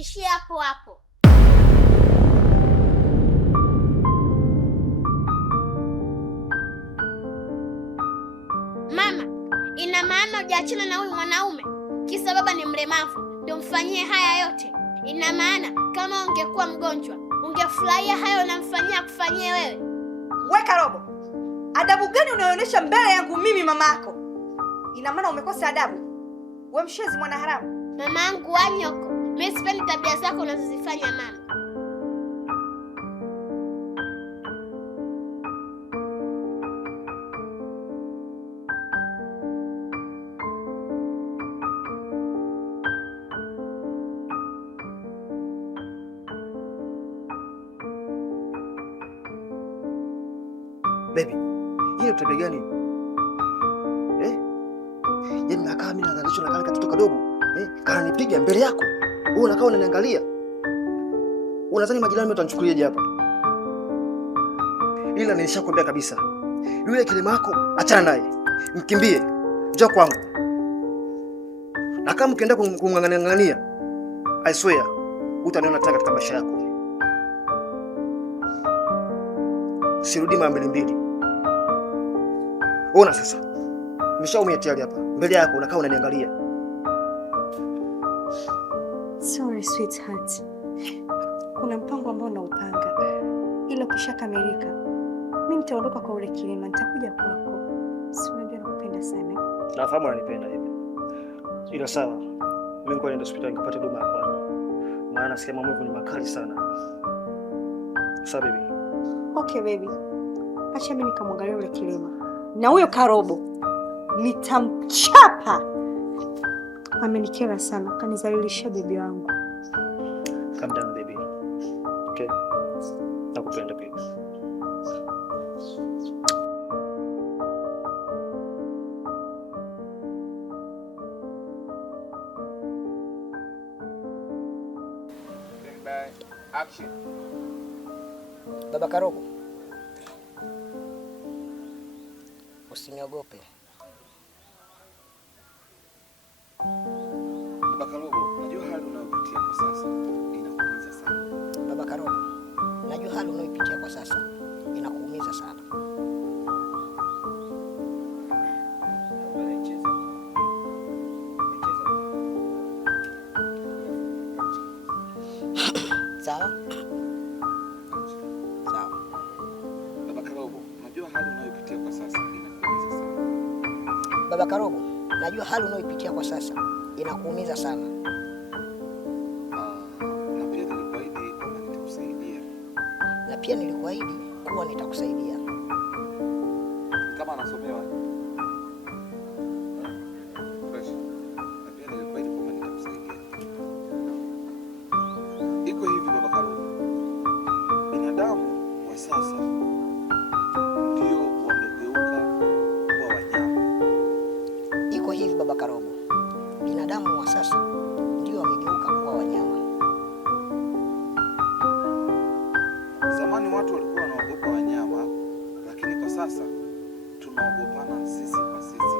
ishie hapo hapo. Mama, ina maana hujaachana na huyu mwanaume kisa baba ni mlemavu ndio mfanyie haya yote? Ina maana kama ungekuwa mgonjwa ungefurahia hayo unamfanyia kufanyie wewe? Weka robo. Adabu gani unaonyesha mbele yangu mimi mamako? Ina maana umekosa adabu. Wewe mshezi mwana haramu. Mama yangu wanyoko, mimi sipendi tabia zako unazozifanya mama. Baby, hiyo tabia gani? Yaani nakaa mimi nadhalishwa na kale katoto kadogo. Kananipiga mbele yako. Wewe unakaa unaniangalia. Unadhani majirani watanichukuliaje hapa? Ila nilishakwambia kabisa. Yule kilema wako achana naye. Mkimbie. Njoo kwangu. Na kama ukienda kumng'ang'ania, I swear, utaniona tena katika maisha yako. Sirudi mara mbili. Ona sasa. Nimeshaumia tayari hapa. Mbele yako unakaa unaniangalia. Sorry sweetheart. Kuna mpango ambao naupanga. Ila ukishakamilika, mimi nitaondoka kwa ule kilima, nitakuja kwako. Si unajua nakupenda sana. Nafahamu unanipenda hivi. Ila sawa. Mimi niko naenda hospitali nikapate huduma hapa. Maana sikia maumivu ni makali sana. Sawa baby. Okay baby. Acha mimi nikamwangalia ule kilima. Na huyo karobo nitamchapa. Amenikera sana, kanizalilisha bibi wangu. Calm down baby. Okay. Nakupenda baby. Action. Baba Karobo, usiniogope. Baba Karobo, najua hali unayopitia kwa sasa inakuumiza sana. Baba Karobo, najua hali unayopitia kwa sasa inakuumiza sana. Sawa? Sawa. Baba Karobo, najua hali unayopitia kwa sasa inakuumiza sana. Baba Karobo, najua hali unayopitia kwa sasa inakuumiza sana. Na pia nilikuahidi kwamba nitakusaidia. Na pia nilikuahidi kuwa nitakusaidia. Kama anasomewa. Fresh. Na pia nilikuahidi kwamba nitakusaidia. Iko hivi Baba Karobo. Binadamu wa sasa ndio wamegeuka kuwa wanyama. Iko hivi Baba Karobo. Binadamu wa sasa ndio wamegeuka kuwa wanyama. Zamani watu walikuwa wanaogopa wanyama, lakini kwa sasa tunaogopana sisi kwa sisi.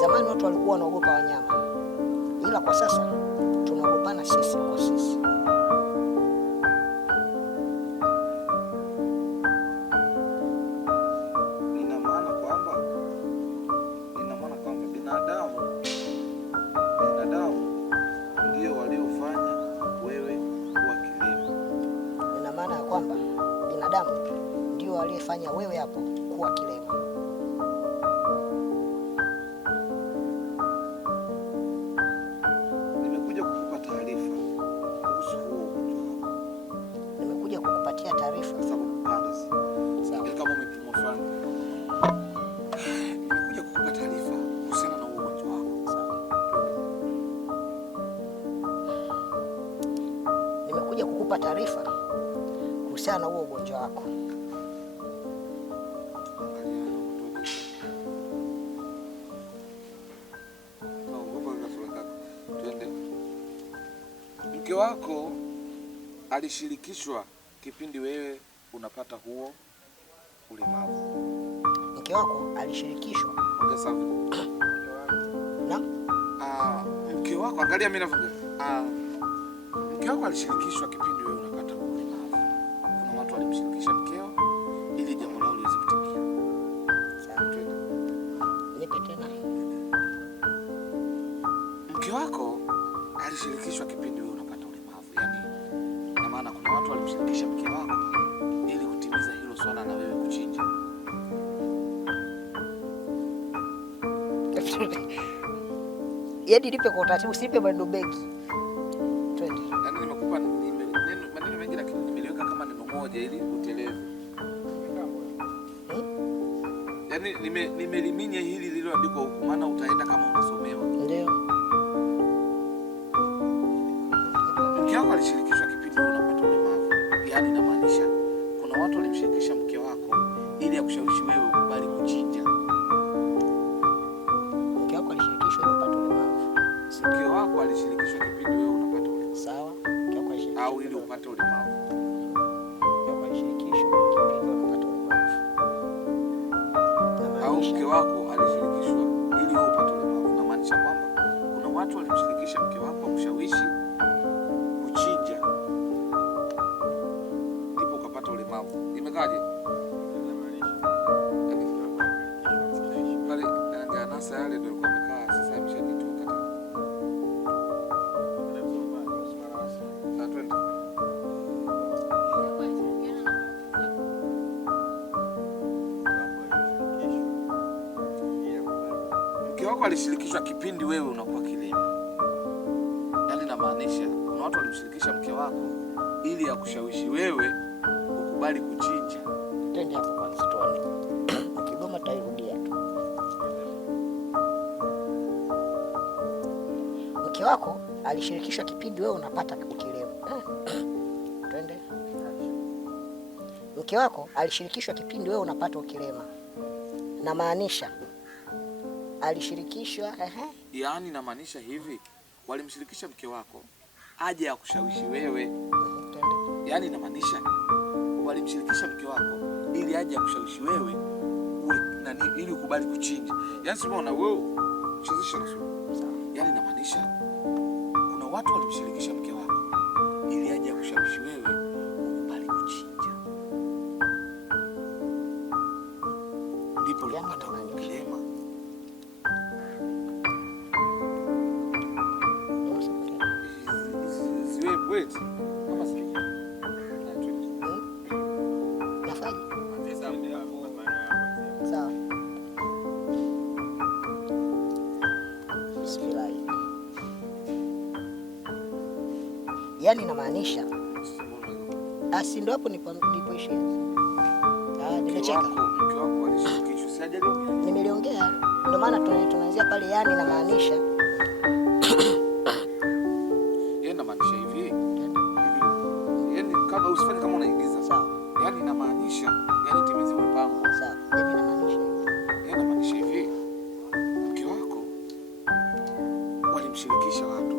Zamani watu walikuwa wanaogopa wanyama, ila kwa sasa tunaogopana sisi kwa sisi. Nina maana kwamba binadamu ndio waliofanya wewe kuwa kilema. Ina maana ya kwamba binadamu ndio aliyefanya wewe hapo kuwa kilema. Nimekuja kukupa taarifa kuhusu huo ugonjwa wako. Nimekuja kukupatia taarifa Kwa sababu kupanda si. sawa. Kama umepimwa fulani. Nimekuja kukupa taarifa kuhusiana na huo ugonjwa wako. Sawa. Nimekuja kukupa taarifa kuhusiana na huo ugonjwa wako. Mke wako alishirikishwa kipindi wewe unapata huo ulemavu. Mke wako alishirikishwa. Na? Mke wako angalia mimi navuga. Mke wako alishirikishwa kipindi wewe unapata ulemavu. Kuna watu walimshirikisha mkeo ili jambo lao liweze kutimia. Sawa, twende. Nipe tena. Mke wako alishirikishwa kipindi wewe unapata ulemavu. Yaani na maana kuna watu walimshirikisha mke wako ili kutimiza hilo swala la wewe kuchinja. Yaani nipe kwa utaratibu, usipe bando begi. Twende. Yaani nimekupa maneno mengi lakini nimeliweka kama neno moja ili uteleze. Yaani nimeliminya hili lililoandikwa huku maana utaenda kama unasomewa. Ndio. Mke wako alishirikishwa kipindi wewe unapata ulemavu. Yaani inamaanisha kuna watu walimshirikisha mke wako ili akushawishi wewe ukubali kuchinja. Mke wako alishirikishwa ili upate ulemavu. Mke wako alishirikishwa kipindi wewe unapata ulemavu. Sawa. Mke wako alishirikishwa Au ili upate ulemavu. Mke wako alishirikishwa kipindi wewe unapata ulemavu. Au mke wako alishirikishwa ili wewe upate ulemavu. Inamaanisha kwamba kuna watu walimshirikisha mke wako kushawishi kuchinja ndipo ukapata ulemavu. Imekaje? Pale nanga nasa yale ndio alikuwa amekaa, sasa ameshanitoka tena. Sasa twende. Mke wako alishirikishwa kipindi wewe unakuwa kilema. Yaani inamaanisha kuna watu walimshirikisha mke wako ili akushawishi wewe ukubali kuchinja. Twende hapo kwanza tuone. Ukigoma tairudia tu. Mke wako alishirikishwa kipindi wewe unapata ukilema. Twende. Mke wako alishirikishwa kipindi wewe unapata ukilema. Na maanisha alishirikishwa yaani inamaanisha hivi, walimshirikisha mke wako aje akushawishi wewe. Yaani inamaanisha walimshirikisha mke wako ili aje akushawishi wewe uwe nani ili ukubali kuchinja. Yaani sio unaona wewe chezesha na sio. Yaani inamaanisha kuna watu walimshirikisha mke wako ili aje akushawishi wewe ukubali kuchinja. Ndipo unapata ukilema. Wait. Kama sisi. Nafanya. Sawa. Bismillah. Yaani inamaanisha asi ndo hapo nipoishia. Nimecheka. Mke wako alishirikishwa, si hajaliongea. Nimeliongea. Ndio maana tunaanzia pale, yaani inamaanisha inamaanisha hivi. Yaani kama usifanye kama unaigiza. Sawa. Yaani inamaanisha yaani timizi mpango. Sawa. Yaani inamaanisha hivi. Inamaanisha hivi. Mke wako walimshirikisha watu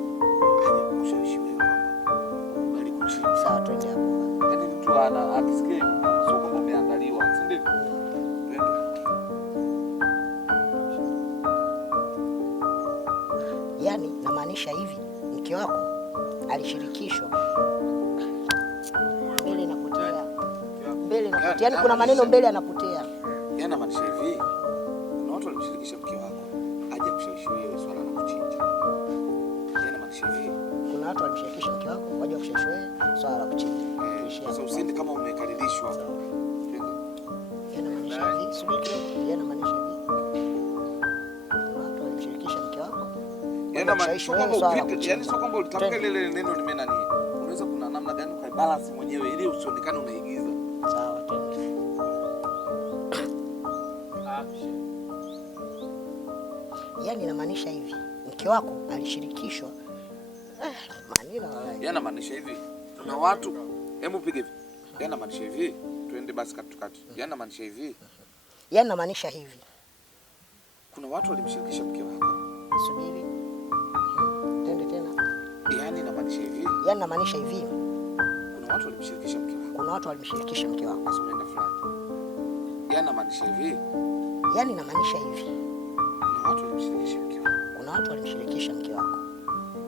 aje kushawishi wewe kwamba ukubali kuchinja. Sawa, twende hapo. Yaani mtu akisikia sio kwamba umeandaliwa, si ndivyo? Yaani inamaanisha hivi, mke wako alishirikishwa mbele na kutea. Mbele na kutea. Yaani kuna maneno mbele anapotea. Yaani inamaanisha hivi. Kuna watu walimshirikisha mke wako aje kushawishi wewe swala la kuchinja. Yaani inamaanisha hivi. Kuna watu walimshirikisha mke wako aje kushawishi wewe swala la kuchinja. Sasa usiende kama umekaribishwa. Yaani inamaanisha hivi. Subiri kidogo. Yaani inamaanisha hivi. Kuna watu walimshirikisha mke wako. Yaani sio kwamba ulitamka lile neno limenani. Unaweza kuna namna gani ukaibalance mwenyewe ili usionekane unaigiza. Sawa, twende. Yaani inamaanisha hivi, mke wako alishirikishwa. Maneno haya. Yaani inamaanisha hivi. Kuna watu, hebu pige hivi. Yaani inamaanisha hivi. Tuende basi katikati. Yaani inamaanisha hivi. Yaani inamaanisha hivi. Kuna watu walimshirikisha mke wako. Subiri. Twende tena. Yaani inamaanisha hivi. Yaani inamaanisha hivi. Kuna watu walimshirikisha mke wako. Kuna watu walimshirikisha mke wako. Basi unaenda fulani. Yaani inamaanisha hivi. Yaani inamaanisha hivi. Kuna watu walimshirikisha mke wako. Kuna watu walimshirikisha mke wako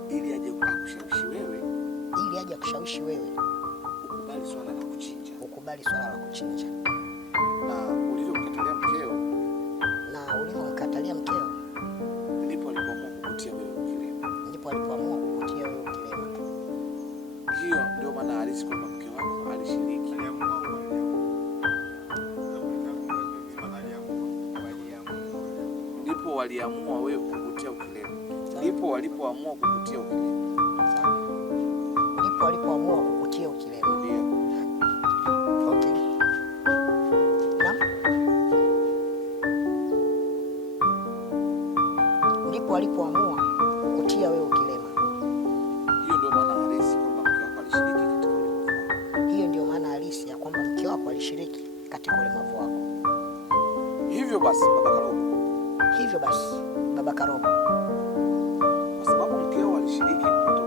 ili aje akushawishi wewe. Ili aje akushawishi wewe ukubali swala la kuchinja. Ukubali swala la kuchinja. Na ulivyomkatalia mkeo, ndipo alipoamua kukutia wewe ukilema. Hiyo ndio maana halisi kwamba mke wako alishiriki. Ndipo waliamua wewe kukutia ukilema. Ndipo walipoamua kukutia ukilema. Ndio. Okay. Ndipo walipoamua kukutia wewe ukilema. Hiyo ndio maana halisi kwamba mke wako alishiriki katika ulemavu wako. Hiyo ndio maana halisi ya kwamba mke wako alishiriki katika ulemavu wako. Hivyo basi Baba Karobo, kwa sababu mkeo alishiriki kupata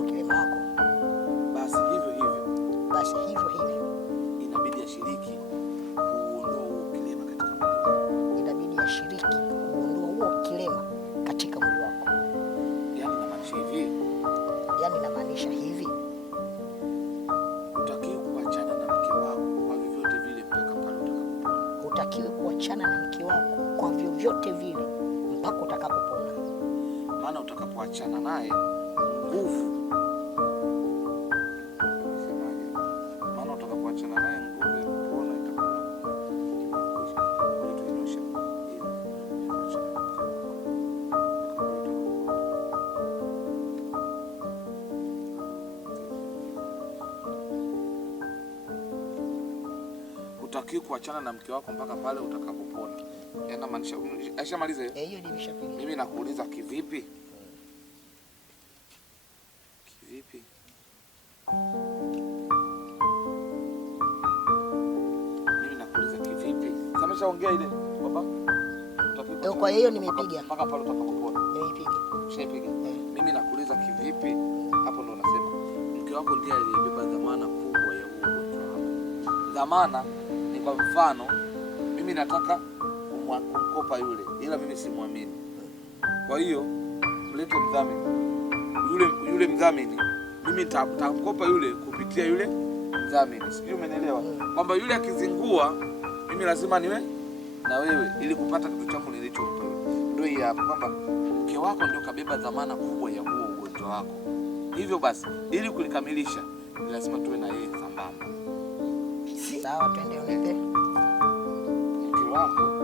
ukilema wako, basi hivyo hivyo inabidi ashiriki kuondoa huo kilema katika mwili wako. Yaani namaanisha hivi, utakiwe kuachana na mke wako kwa vyovyote vile mpaka pale utakapopona. Maana utakapoachana naye nguvu ya kupona itakuwa imetosha. Utakiwa kuachana na mke wako mpaka pale utakapopona. Yaani maanisha aishamaliza hiyo? Hiyo nimeshapiga. Mimi nakuuliza kivipi? Sameshaongea ile baba? Kwa hiyo nimepiga mpaka pale utakapopona. Nimeipiga. Ushapiga? Mimi nakuuliza kivipi? Hapo ndo nasema mke wako ndiye aliyebeba dhamana kubwa ya huo ugonjwa wako. Dhamana ni kwa mfano mimi nataka kumkopa yule, ila mimi simwamini. Kwa hiyo mlete mdhamini. Yule mdhamini mimi nitamkopa yule kupitia yule mdhamini. Sijui umeelewa? Kwamba yule akizingua mimi lazima niwe na wewe ili kupata kitu changu nilichompa. Ndio hii hapa kwamba mke wako ndio kabeba dhamana kubwa ya huo ugonjwa wako. Hivyo basi ili kulikamilisha ni lazima tuwe na yeye sambamba. Sawa, twende unipe. Mke wako